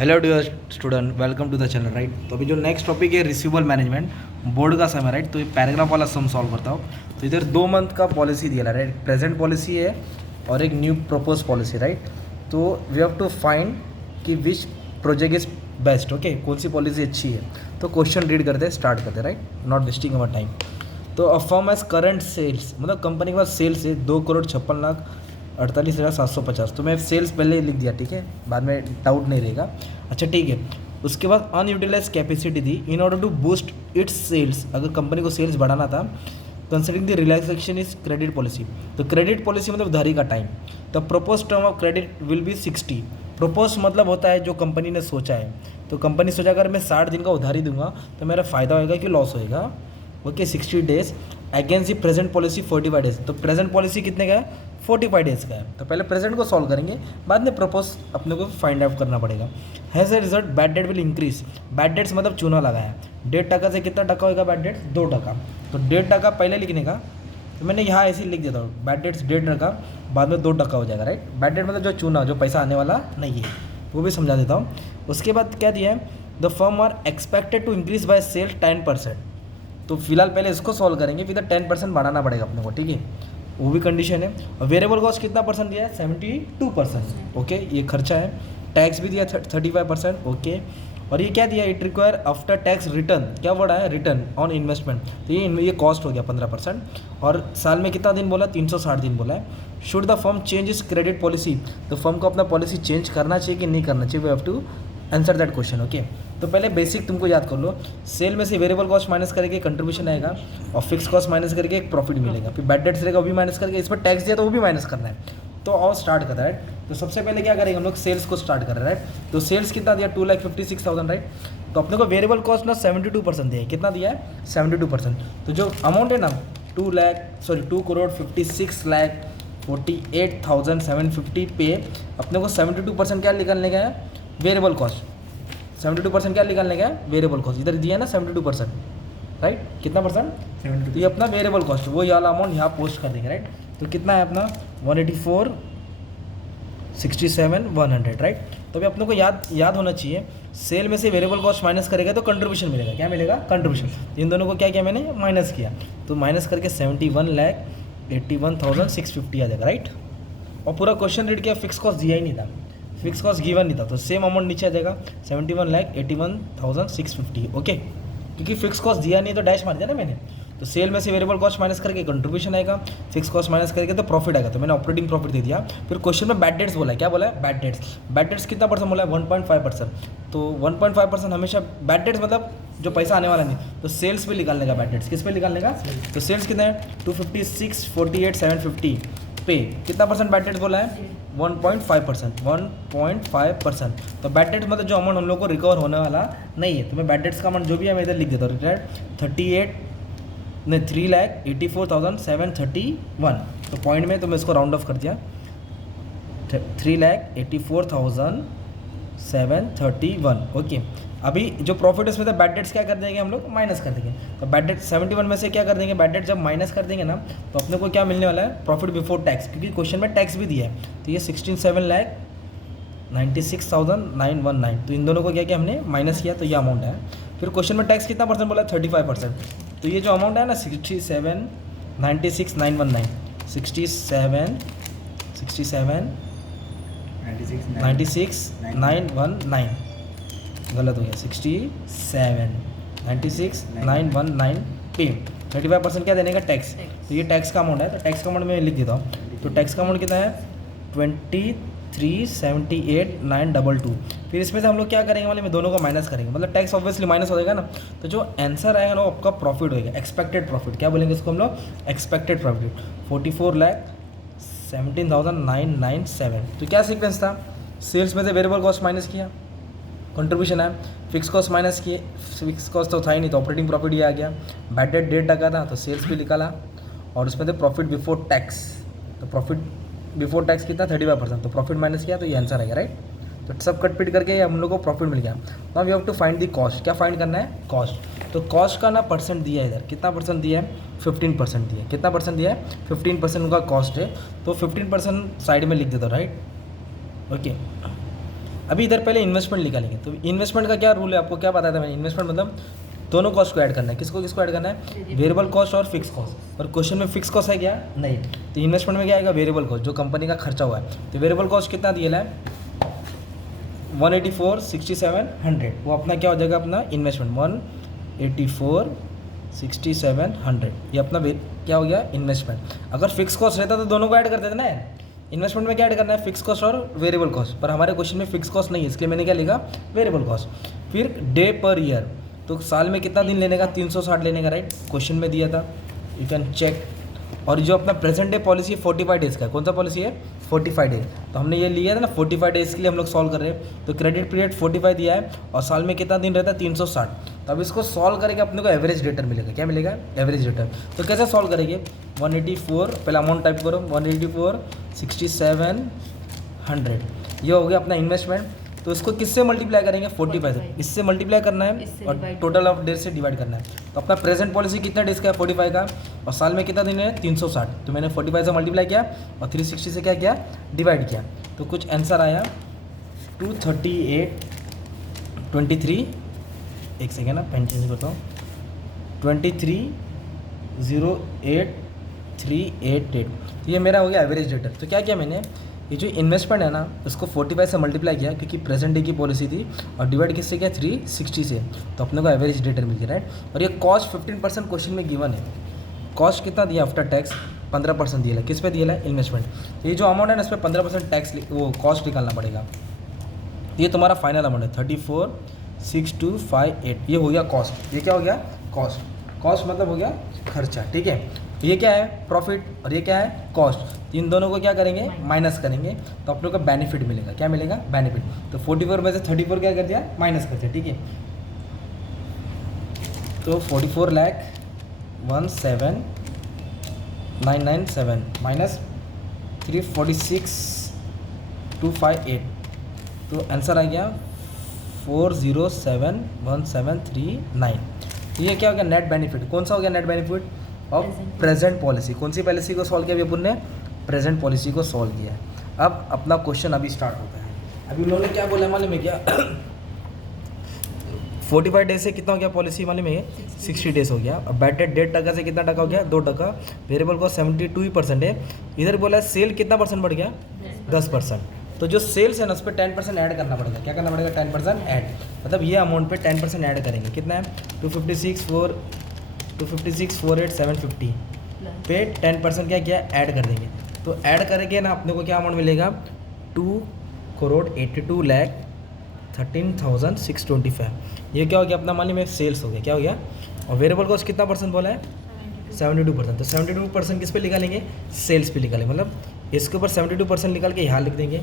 Hello dear student, welcome to the channel. Right, तो अभी जो नेक्स्ट टॉपिक है रिसीवेबल मैनेजमेंट, बोर्ड का समय। राइट, तो ये पैराग्राफ वाला सम सॉल्व करता हूँ। तो इधर 2 मंथ का पॉलिसी दिया है। राइट, प्रेजेंट पॉलिसी है और एक न्यू प्रपोज पॉलिसी। राइट, तो वी हैव टू फाइंड कि which project is best. Okay, कौन सी पॉलिसी अच्छी है। तो क्वेश्चन रीड करते स्टार्ट करते। Right, not wasting our time. तो a firm has current sales, मतलब कंपनी के पास सेल्स है 2,56,48,750। तो मैं सेल्स पहले ही लिख दिया, ठीक है, बाद में डाउट नहीं रहेगा। अच्छा ठीक है, उसके बाद अनयूटिलाइज कैपेसिटी थी in order to boost its sales. अगर कंपनी को सेल्स बढ़ाना था, considering the relaxation is credit policy. तो क्रेडिट पॉलिसी मतलब उधारी का time. The propose term of credit will be 60। Propose मतलब होता है जो कंपनी ने सोचा है। तो कंपनी सोचा अगर मैं 60 दिन का उधारी दूंगा तो मेरा फ़ायदा होगा कि लॉस होएगा। Okay, 60 days against the present policy 45 days. तो प्रेजेंट पॉलिसी कितने का है? 45 डेज का है। तो पहले प्रेजेंट को सॉल्व करेंगे, बाद में प्रपोज अपने को फाइंड आउट करना पड़ेगा। Has a result bad debt will increase. Bad debts मतलब चूना लगा है। 1.5% से कितना टका होगा बैड डेट्स? 2%। तो 1.5% पहले लिखने का, तो मैंने यहाँ ऐसे ही लिख देता हूँ, बैड डेट्स 1.5%, बाद में 2% हो जाएगा। राइट, बैड डेट मतलब जो चूना, जो पैसा आने वाला नहीं है, वो भी समझा देता हूँ। उसके बाद क्या दिया है? The firm are expected to increase by sale 10%। तो फिलहाल पहले इसको सॉल्व करेंगे, फिर 10% बढ़ाना पड़ेगा अपने को, ठीक है, वो भी कंडीशन है। और वेरिएबल कॉस्ट कितना परसेंट दिया है? 72%। ओके, ये खर्चा है। टैक्स भी दिया 35%। ओके, और ये क्या दिया? It require after tax return. क्या वर्ड आया? Return on investment. तो ये कॉस्ट हो गया 15%। और साल में कितना दिन बोला? 360 दिन बोला है। Should the firm change is credit policy. तो फर्म को अपना पॉलिसी चेंज करना चाहिए कि नहीं करना चाहिए? We have to answer that question. Okay, तो पहले बेसिक तुमको याद कर लो। सेल में से वेरिएबल कॉस्ट माइनस करके कंट्रीब्यूशन आएगा, और फिक्स कॉस्ट माइनस करके एक प्रॉफिट मिलेगा। फिर बैड डेट्स रहेगा, वो भी माइनस करके, इस पर टैक्स दिया तो वो भी माइनस करना है। तो और स्टार्ट कर रहा है। राइट, तो सबसे पहले क्या करेंगे हम लोग? सेल्स को स्टार्ट कर रहे हैं। राइट, तो सेल्स कितना दिया? 2,56,000। राइट, तो अपने को वेरिएबल कॉस्ट ना 72% दिया है। कितना दिया है? 72%। तो जो अमाउंट है ना 2,46,48,750 पे, अपने को 72% क्या निकालने का है? Variable cost. 72% क्या निकालने का है? Variable cost. इधर दिया है ना 72%। राइट, कितना परसेंट? 72। तो ये अपना वेरिएबल कॉस्ट, वो ये वाला अमाउंट यहाँ पोस्ट कर देंगे। राइट, तो कितना है अपना? 184,67,100। राइट, तो अभी अपने को याद होना चाहिए, सेल में से वेरिएबल कॉस्ट माइनस करेगा तो कंट्रीब्यूशन मिलेगा। क्या मिलेगा? कंट्रीब्यूशन। इन दोनों को क्या किया मैंने? माइनस किया। तो माइनस करके 71,81,650 आ जाएगा। राइट, और पूरा क्वेश्चन रीड किया, फिक्स कॉस्ट दिया ही नहीं था, फिक्स कॉस्ट गिवन नहीं था, तो सेम अमाउंट नीचे आ जाएगा 71,81,650। ओके, क्योंकि फिक्स कॉस्ट दिया नहीं तो डैश मार दिया ना मैंने। तो सेल में से वेरिएबल कॉस्ट माइनस करके कंट्रीब्यूशन आएगा, फिक्स कॉस्ट माइनस करके तो प्रॉफिट आएगा। तो मैंने ऑपरेटिंग प्रॉफिट दे दिया। फिर क्वेश्चन में बैड डेट्स बोला है। क्या बोला है? Bad debts. बैड डेट्स कितना परसेंट बोला है? 1.5%। तो 1.5% हमेशा बैड डेट्स मतलब जो पैसा आने वाला नहीं। तो सेल्स पे निकालने का बैड डेट्स, किस पे निकालने का? तो सेल्स कितना है? 256,48,750 पे कितना परसेंट बैड डेट्स बोला है? 1.5%। 1.5%। तो बैड डेट्स मतलब जो अमाउंट हम लोग को रिकवर होने वाला नहीं है। तो मैं बैड डेट्स का अमाउंट जो भी है मैं इधर लिख देता हूँ। 3,84,731। तो पॉइंट में तो मैं इसको राउंड ऑफ कर दिया, 3,84,731। ओके, अभी जो प्रॉफिट इसमें था बैड डेट्स क्या कर देंगे हम लोग? माइनस कर देंगे। तो बैड डेट 71 में से क्या कर देंगे? बैड डेट जब माइनस कर देंगे ना, तो अपने को क्या मिलने वाला है? प्रॉफिट बिफोर टैक्स, क्योंकि क्वेश्चन में टैक्स भी दिया है। तो ये 16,96,919। तो इन दोनों को क्या किया हमने? माइनस किया, तो ये अमाउंट है। फिर क्वेश्चन में टैक्स कितना परसेंट बोला? 35%। तो ये जो अमाउंट है ना 67,96,919, 67,96,919, गलत हो गया, 67,96,919 पे 35% क्या देने का? टैक्स। तो ये टैक्स का अमाउंट है। तो टैक्स का अमाउंट मैं लिख देता हूँ। तो टैक्स का अमाउंट कितना है? 23,78,922। फिर इसमें से हम लोग क्या करेंगे? मतलब मैं दोनों को माइनस करेंगे, मतलब टैक्स ऑब्वियसली माइनस हो जाएगा ना। तो जो आंसर आएगा ना वो आपका प्रॉफिट होएगा, एक्सपेक्टेड प्रॉफिट। क्या बोलेंगे इसको हम लोग? Expected profit. 44,17,997। तो क्या सीक्वेंस था? सेल्स में से वेरिएबल कॉस्ट माइनस किया, कंट्रीब्यूशन है, फिक्स कॉस्ट माइनस किए, फिक्स कॉस्ट तो था ही नहीं तो ऑपरेटिंग प्रॉफिट ये आ गया। बैड डेट 1.5% था तो सेल्स भी निकाला, और उसमें से प्रॉफिट बिफोर टैक्स, तो प्रॉफिट बिफोर टैक्स कितना? 35%। तो प्रॉफिट माइनस किया तो ये आंसर आएगा। राइट, तो सब कट पिट करके हम लोग को प्रॉफिट मिल गया। Now we have to find the cost. क्या फाइंड करना है? कॉस्ट। तो कॉस्ट का ना परसेंट दिया है इधर, कितना परसेंट दिया है? 15% दिया है। कितना परसेंट दिया है? 15% उनका कॉस्ट है। तो 15% साइड में लिख देता हूँ। राइट, ओके, अभी इधर पहले इन्वेस्टमेंट निकालेंगे। तो इन्वेस्टमेंट का क्या रूल है, आपको क्या बताया था मैंने? इन्वेस्टमेंट मतलब दोनों कॉस्ट को ऐड करना है। किसको किसको ऐड करना है? वेरिएबल कॉस्ट और फिक्स कॉस्ट। और क्वेश्चन में फिक्स कॉस्ट है क्या? नहीं। तो इन्वेस्टमेंट में क्या आएगा? वेरिएबल कॉस्ट, जो कंपनी का खर्चा हुआ है। तो वेरिएबल कॉस्ट कितना दिया है? 184,67,100। वो अपना क्या हो जाएगा? अपना इन्वेस्टमेंट 184,67,100, ये अपना क्या हो गया? इन्वेस्टमेंट। अगर फिक्स कॉस्ट रहता तो दोनों को ऐड कर देते ना। इन्वेस्टमेंट में क्या ऐड करना है? फिक्स कॉस्ट और वेरिएबल कॉस्ट। पर हमारे क्वेश्चन में फिक्स कॉस्ट नहीं है, इसलिए मैंने क्या लिखा? Variable cost. फिर डे पर ईयर, तो साल में कितना दिन लेने का? 360 लेने का, राइट? क्वेश्चन में दिया था, यू कैन चेक। और जो अपना प्रेजेंट डे पॉलिसी 45 डेज़ का है, कौन सा पॉलिसी है? 45 डेज। तो हमने ये लिया था ना 45 डेज़ के लिए हम लोग सॉल्व कर रहे हैं। तो क्रेडिट पीरियड 45 दिया है और साल में कितना दिन रहता है? 360। तो अब इसको सॉल्व करेंगे, अपने को एवरेज रिटर्न मिलेगा। क्या मिलेगा? Average return. तो कैसे सॉल्व करेंगे? 184, पहले अमाउंट टाइप करो, 184,67,100, ये हो गया अपना इन्वेस्टमेंट। तो इसको किससे मल्टीप्लाई करेंगे? 45 से। इससे मल्टीप्लाई करना है और टोटल ऑफ डेज से डिवाइड करना है। तो अपना प्रेजेंट पॉलिसी कितना डेज का है? 45 का। और साल में कितना दिन है? 360। तो मैंने 45 से मल्टीप्लाई किया और 360 से क्या किया? डिवाइड किया। तो कुछ आंसर आया 238.23, एक सेकेंड ना, पेन चेंज करता हूँ, 23,08,388। तो ये मेरा हो गया एवरेज रिटर्न। तो क्या किया मैंने? ये जो इन्वेस्टमेंट है ना, उसको 45 से मल्टीप्लाई किया, क्योंकि प्रेजेंट डे की पॉलिसी थी, और डिवाइड किससे किया? 360 से। तो अपने को एवरेज रिटर्न मिल गया, राइट? और ये कॉस्ट 15% क्वेश्चन में गिवन है। कॉस्ट कितना दिया आफ्टर टैक्स? 15% दिया है। किस पे दिया है? इन्वेस्टमेंट। तो ये जो अमाउंट है ना, इस पर 15% टैक्स वो कॉस्ट निकालना पड़ेगा। ये तुम्हारा फाइनल अमाउंट है 34,6258। ये हो गया कॉस्ट। ये क्या हो गया? कॉस्ट। कॉस्ट मतलब हो गया खर्चा, ठीक है। ये क्या है? प्रॉफिट। और ये क्या है? कॉस्ट। इन दोनों को क्या करेंगे? माइनस करेंगे, तो अपने को बेनिफिट मिलेगा। क्या मिलेगा? बेनिफिट। तो 44 में से 34 क्या कर दिया? माइनस कर दिया, ठीक है। तो 44,17,997 माइनस 346,258, तो आंसर आ गया 407,1739। तो ये क्या हो गया? Net benefit. कौन सा हो गया net benefit? Of present policy. कौन सी पॉलिसी को सॉल्व किया अभी अपन ने? प्रेजेंट पॉलिसी को सॉल्व किया है। अब अपना क्वेश्चन अभी स्टार्ट होता है। अभी उन्होंने क्या बोला मालूम है क्या? 45 डेज से कितना हो गया पॉलिसी मालूम है? 60 डेज हो गया। अब बैड डेट 1.5% से कितना टका हो गया? 2%। वेरिएबल कॉस्ट 72% है। इधर बोला सेल कितना परसेंट बढ़ गया? 10%। तो जो सेल्स है ना, उस पर 10% ऐड करना पड़ेगा। क्या करना पड़ेगा? 10% ऐड। मतलब ये अमाउंट पे 10% ऐड करेंगे। कितना है? 256,48,750 पे 10% क्या किया? ऐड कर देंगे। तो ऐड करेंगे ना, अपने को क्या अमाउंट मिलेगा? 2,82,13,625। ये क्या हो गया? अपना मानी में सेल्स हो गया। क्या हो गया? और वेरिएबल कॉस्ट कितना परसेंट बोला है? 72%। तो 72% किस पे निकालेंगे? सेल्स पे निकालेंगे। मतलब इसके ऊपर 72% निकाल के यहाँ लिख देंगे।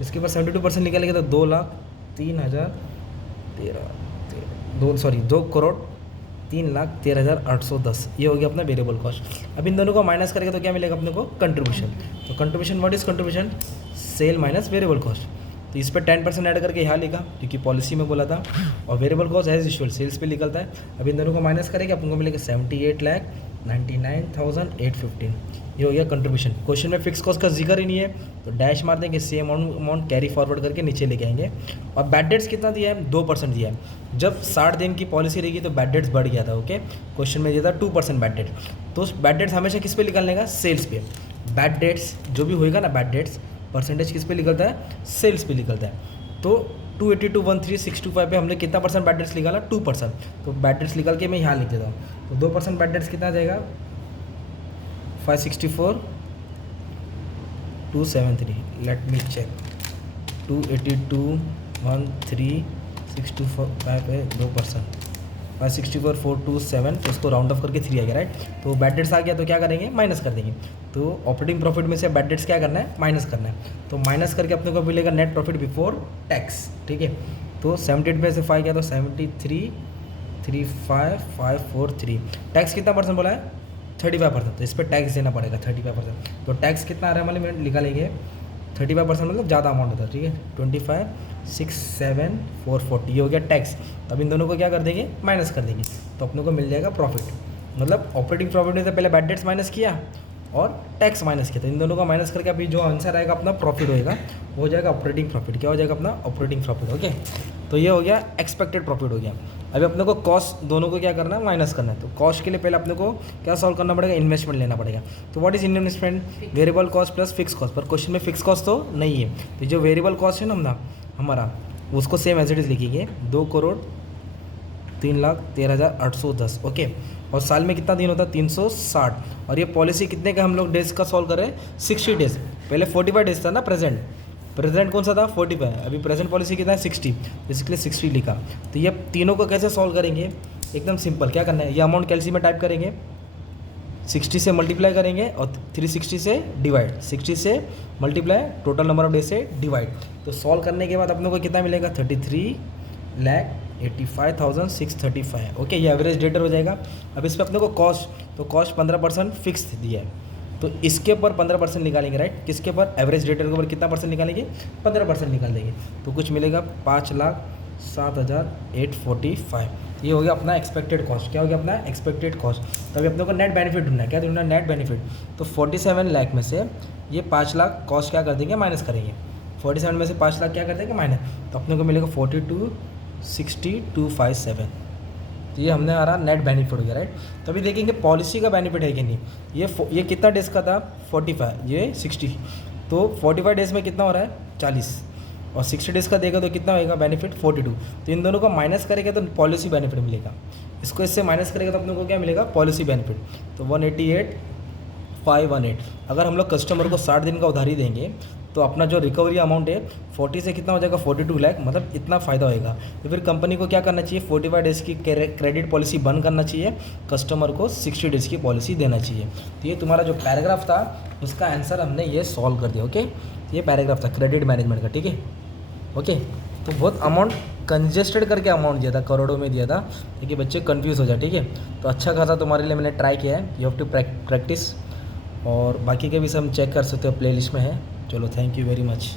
इसके ऊपर 72% निकालेंगे तो 2,03,810। ये हो गया अपना वेरिएबल कॉस्ट। अब इन दोनों को माइनस करेंगे तो क्या मिलेगा अपने को? कंट्रीब्यूशन। तो contribution, what is contribution? Sale minus variable cost. तो इस पर 10% ऐड करके यहाँ लिखा, क्योंकि पॉलिसी में बोला था। और variable cost as usual sales पे निकलता है। अब इन दोनों को माइनस करेंगे, अपन को मिलेगा 78,99,815। ये हो गया कंट्रीब्यूशन। क्वेश्चन में फिक्स कॉस्ट का जिक्र ही नहीं है, तो डैश मार देंगे, सेम अमाउंट कैरी फॉरवर्ड करके नीचे लेके आएंगे। और बैड डेट्स कितना दिया है? 2% दिया है। जब 60 दिन की पॉलिसी रहेगी तो बैड डेट्स बढ़ गया था। ओके, क्वेश्चन में दिया था 2% बैड डेट। तो बैड डेट्स हमेशा किस पे निकालने का? सेल्स पे। बैड डेट्स जो भी होएगा ना, बैड डेट्स परसेंटेज किस पे निकलता है? सेल्स पे निकलता है। तो 282,13,625 पे हमने कितना परसेंट बैड डेट्स निकाला? 2%। तो बैड डेट्स निकाल के मैं यहाँ लिख देता हूँ। तो 2% बैड डेट्स कितना आ जाएगा? 564,273। Let me check. 282,13,625 पे 2%, 564,427। तो उसको राउंड ऑफ करके 3 आ गया, राइट? तो बैड डेट्स आ गया तो क्या करेंगे? माइनस कर देंगे। तो ऑपरेटिंग प्रॉफिट में से बैड डेट्स क्या करना है? माइनस करना है। तो माइनस करके अपने को मिलेगा नेट प्रॉफिट बिफोर टैक्स, ठीक है। तो 78 में से 5 गया तो 73,35,543। टैक्स कितना परसेंट बोला है? 35%। तो इस पर टैक्स देना पड़ेगा 35%। तो टैक्स कितना आ रहा है मतलब मैंने लिखा लेंगे 35%, मतलब ज़्यादा अमाउंट होता है, ठीक है। 25,67440 ये हो गया टैक्स। तो अब इन दोनों को क्या कर देंगे? माइनस कर देंगे। तो अपने को मिल जाएगा प्रॉफिट। मतलब ऑपरेटिंग प्रॉफिट में से पहले बैड डेट्स माइनस किया और टैक्स माइनस किया था, इन दोनों का माइनस करके अभी जो आंसर आएगा अपना प्रॉफिट होएगा वो हो जाएगा ऑपरेटिंग प्रॉफिट। क्या हो जाएगा अपना ऑपरेटिंग प्रॉफिट। ओके, तो ये हो गया एक्सपेक्टेड प्रॉफिट हो गया। अभी अपने को कॉस्ट दोनों को क्या करना है, माइनस करना है। तो कॉस्ट के लिए पहले अपने को क्या सॉल्व करना पड़ेगा, इन्वेस्टमेंट लेना पड़ेगा। तो what is investment, variable cost plus fix cost. पर क्वेश्चन में फिक्स कॉस्ट तो नहीं है, तो जो वेरिएबल कॉस्ट है ना हमारा उसको सेम एज इट इज लिखेंगे 2,03,13,810। ओके, और साल में कितना दिन होता है 360। और ये पॉलिसी कितने का हम लोग डेज का सॉल्व कर रहे हैं, 60 डेज। पहले 45 डेज था ना, प्रेजेंट कौन सा था 45, अभी प्रेजेंट पॉलिसी कितना है 60, बेसिकली 60 लिखा। तो ये तीनों को कैसे सॉल्व करेंगे, एकदम सिंपल। क्या करना है, ये अमाउंट कैलसी में टाइप करेंगे, 60 से मल्टीप्लाई करेंगे और 360 से डिवाइड, 60 से multiply total number of day से डिवाइड। तो सॉल्व करने के बाद अपने को कितना मिलेगा 33,85,635। ओके, ये एवरेज डेटर हो जाएगा। अब इस पर अपने को कॉस्ट, तो कॉस्ट 15% फिक्स दिया है, तो इसके ऊपर 15% निकालेंगे, राइट। किसके ऊपर, एवरेज डेटर के ऊपर कितना परसेंट निकालेंगे, 15% निकाल देंगे। तो कुछ मिलेगा 5,07,845। ये हो गया अपना एक्सपेक्टेड कॉस्ट। क्या हो गया अपना एक्सपेक्टेड कॉस्ट। तभी अपने को नेट बेनिफिट ढूंढना है। क्या ढूंढना है, नेट बेनिफिट। तो 47 लाख में से ये 5 लाख कॉस्ट क्या कर देंगे, माइनस करेंगे। 47 में से 5 लाख क्या कर देंगे, माइनस। तो अपने को मिलेगा 42,60,257। तो ये हमने हमारा नेट बेनिफिट हो गया, राइट। तो अभी देखेंगे पॉलिसी का बेनिफिट है कि नहीं। ये कितना डेज का था 45, ये 60, तो 45 डेज में कितना हो रहा है 40, और 60 डेज़ का देगा तो कितना होगा बेनिफिट 42। तो इन दोनों को माइनस करेगा तो पॉलिसी बेनिफिट मिलेगा, इसको इससे माइनस करेगा तो अपने को क्या मिलेगा, पॉलिसी बेनिफिट। तो 188,518। अगर हम लोग कस्टमर को 60 दिन का उधारी देंगे तो अपना जो रिकवरी अमाउंट है 40 से कितना हो जाएगा 42 लाख, मतलब इतना फ़ायदा होएगा। तो फिर कंपनी को क्या करना चाहिए, 45 डेज़ की क्रेडिट पॉलिसी बंद करना चाहिए, कस्टमर को 60 डेज़ की पॉलिसी देना चाहिए। तो ये तुम्हारा जो पैराग्राफ था उसका आंसर हमने ये सॉल्व कर दिया। ओके, ये पैराग्राफ था क्रेडिट मैनेजमेंट का, ठीक है। ओके, तो बहुत अमाउंट कंजेस्टेड करके अमाउंट दिया था, करोड़ों में दिया था, ताकि बच्चे कंफ्यूज हो जाए, ठीक है। तो अच्छा खासा तुम्हारे लिए मैंने ट्राई किया है, यू हैव टू प्रैक्टिस। और बाकी के भी सब हम चेक कर सकते हो, प्लेलिस्ट में है। चलो, थैंक यू वेरी मच।